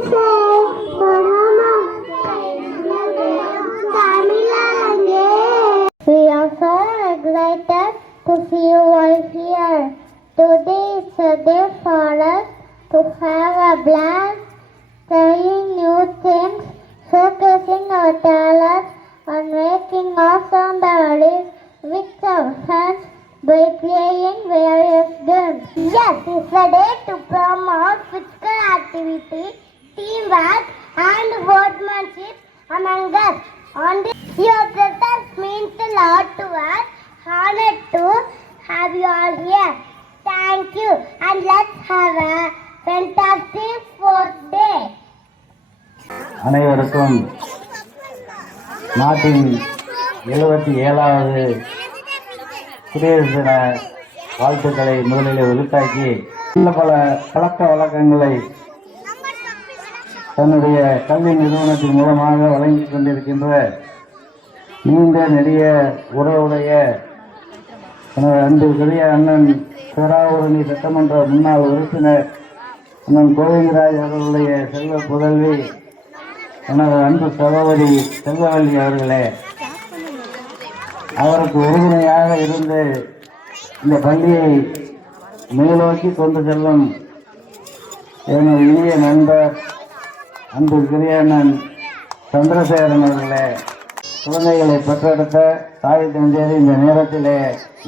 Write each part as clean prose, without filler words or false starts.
We are so excited to see you all here. Today is a day for us to have a blast, trying new things, showcasing our talents, and making awesome memories with our friends by playing various games. Yes, it's a day to promote physical activity, teamwork, and workmanship among us. On this, your presence means a lot to us. Honored to have you all here. Thank you, and let's have a fantastic 4th day. அனைவருக்கும் நாட்டின் 77வது குடியரசு தின வாழ்த்துக்களை முதலில் உரித்தாக்கி பல பழக்க வழக்கங்களை தன்னுடைய கல்வி நிறுவனத்தின் மூலமாக வழங்கிக் கொண்டிருக்கின்ற நீண்ட நெடிய உறவுடைய எனது அன்புக்குரிய அண்ணன் பேராவூரணி சட்டமன்ற முன்னாள் உறுப்பினர் அண்ணன் கோவிந்தராஜ் அவர்களுடைய செல்வ புதல்வி எனது அன்பு சகோதரி செல்வவல்லி அவர்களே, அவருக்கு உறுதுணையாக இருந்து இந்த பள்ளியை மேலோக்கி கொண்டு செல்லும் எனது இனிய நண்பர் அன்புக்குரிய அண்ணன் சந்திரசேகரன் அவர்களே, குழந்தைகளை பெற்றெடுத்த தாய் தந்தையரை இந்த நேரத்திலே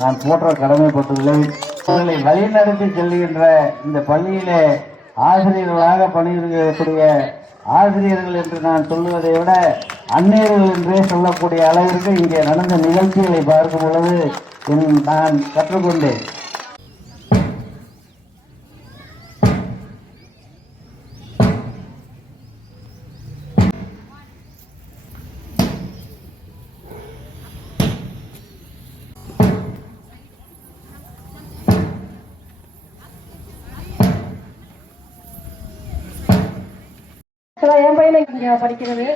நான் போற்ற கடமைப்பட்டுள்ளேன். அவர்களை வழிநடத்தி செல்கின்ற இந்த பள்ளியிலே ஆசிரியர்களாக பணிபுரியக்கூடிய ஆசிரியர்கள் என்று நான் சொல்லுவதை விட அந்நியர்கள் என்றே சொல்லக்கூடிய அளவிற்கு இங்கே நடந்த நிகழ்ச்சிகளை பார்க்கும் பொழுது நான் கற்றுக்கொண்டேன். என் பையனை இங்கே படிக்கிறது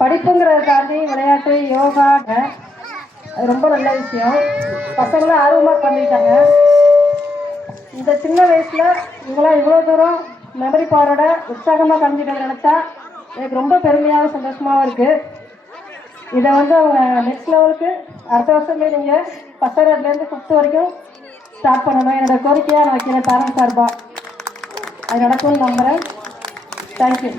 படிப்புங்கிறத தாண்டி விளையாட்டு யோகா அது ரொம்ப நல்ல விஷயம். பசங்களாம் ஆர்வமாக பண்ணிட்டாங்க. இந்த சின்ன வயசில் இவங்களாம் இவ்வளோ தூரம் மெமரி பவரோட உற்சாகமாக கலந்துட்டு நினச்சா எனக்கு ரொம்ப பெருமையாக சந்தோஷமாகவும் இருக்குது. இதை அவங்க நெக்ஸ்ட் லெவலுக்கு அடுத்த வருஷமே நீங்கள் 10லேருந்து 5th வரைக்கும் ஸ்டார்ட் பண்ணணும். என்னோடய கோரிக்கையாக நான் வைக்கிறேன் பேரண்ட்ஸ் சார்பாக. அது நடக்கும்னு நம்புகிறேன். Thank you.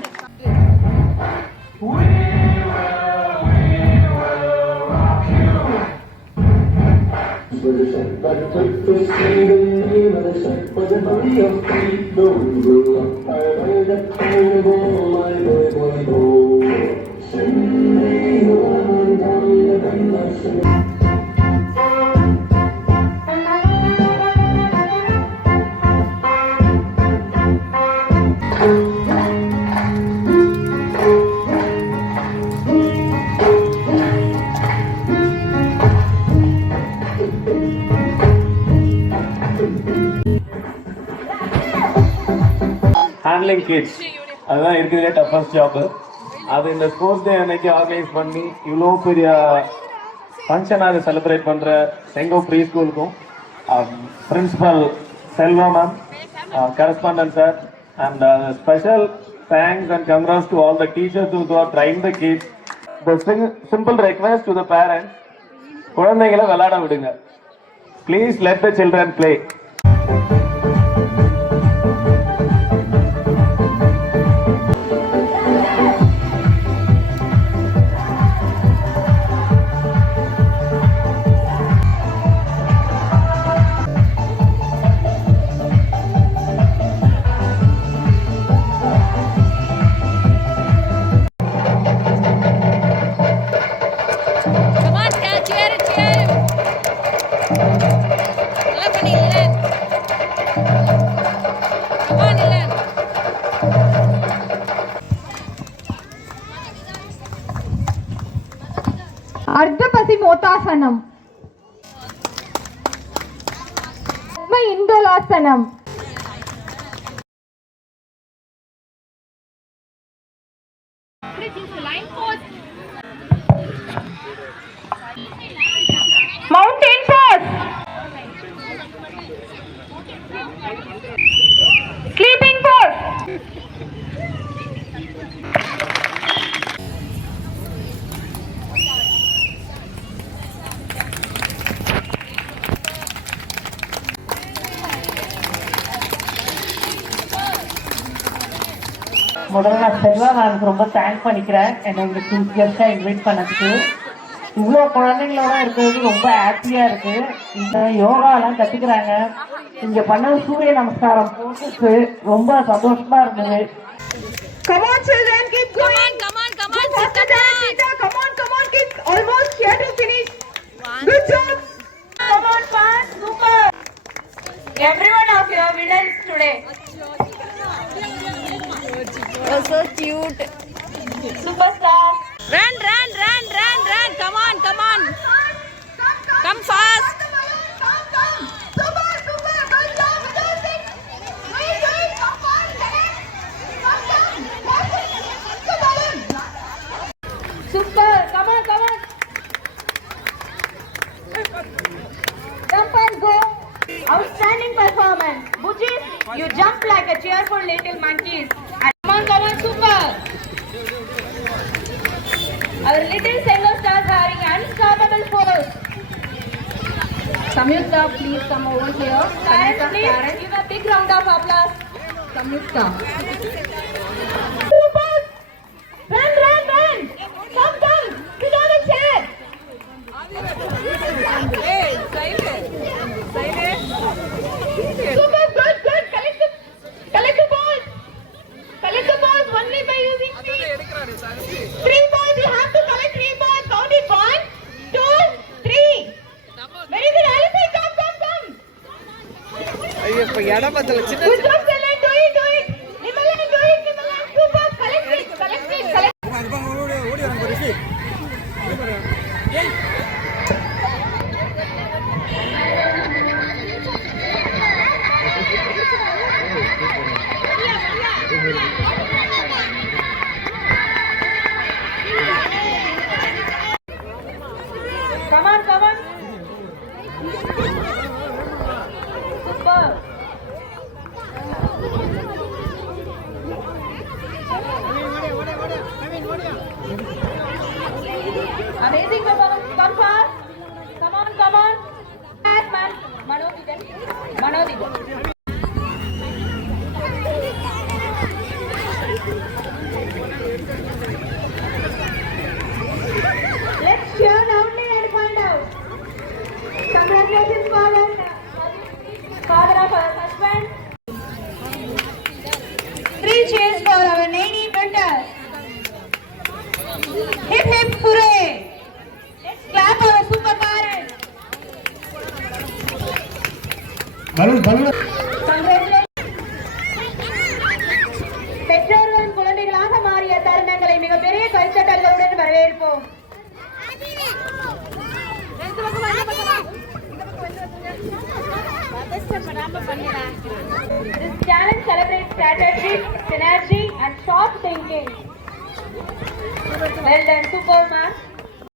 ஹேண்ட்லிங் கிட்ஸ் அதுதான் இருக்கிறதுலே டஃபஸ்ட் ஜாப்பு. அது இந்த ஸ்போர்ட்ஸ் டே அன்னைக்கு ஆர்கனைஸ் பண்ணி இவ்வளோ பெரிய ஃபங்க்ஷனாக அதை செலிப்ரேட் பண்ணுற செங்கோ ப்ரீ ஸ்கூலுக்கும் principal Selva ma'am, correspondent sir, and special thanks and congrats to all the teachers who have trained the kids. The simple request to the parents, குழந்தைகளை விளையாட விடுங்க. Please let the children play. अर्धपसिमोत्तासनम, इंदोलासनम, mountain pose, sleeping pose, முதல்ல நான் செல்வா மேம்க்கு ரொம்ப தேங்க் பண்ணிக்கிறேன் என்னை இங்கே சீஃப் கெஸ்ட்டாக இன்வைட் பண்ணதுக்கு. இவ்வளோ குழந்தைங்களோட இருக்கிறது ரொம்ப ஹாப்பியாக இருக்குது. இந்த யோகாலாம் கற்றுக்குறாங்க. இங்கே பண்ண சூரிய நமஸ்காரம் போட்டு ரொம்ப சந்தோஷமாக இருந்தது. Come on, children, keep going. Come on, Faster than Sita. Come on, kids. Almost here to finish. Good job. Come on, fast, super. Everyone of your winners today. Oh, so cute. Superstar. Run. Come on. Come fast. Super. Good job, music. Wait. Come on, super. Come on. Jump and go. Outstanding performance. Bujis, you jump like a cheerful little monkeys. And come on, super. Our little Sengo stars are in unstoppable force. Samyukta, please come over here. Parents, please give a big round of applause. Samyukta. Super. Run. Come. Sit on the chair. Super, good. Collect the balls. Only by using feet. 3 balls. You have to collect 3 balls. Count it. 1, 2, 3. Very good. Alice, come. Good job, Selen. Do it. Nimalan, do it. Super. Collect it. Come on. Super. Amazing performance. Come fast. Come on. Fast, man. Manodigan. Let's cheer loudly and find out. Congratulations, father of our husband. 3 cheers for our Navy Printers. Hip hooray! Let's clap our super parents. Congratulations. பெற்றோர்கள் குழந்தைகளாக மாறிய தருணங்களை மிகப்பெரிய கைத்தட்டல்களுடன் வரவேற்போம். This challenge celebrates strategy, synergy, and short thinking. Well done, Superman.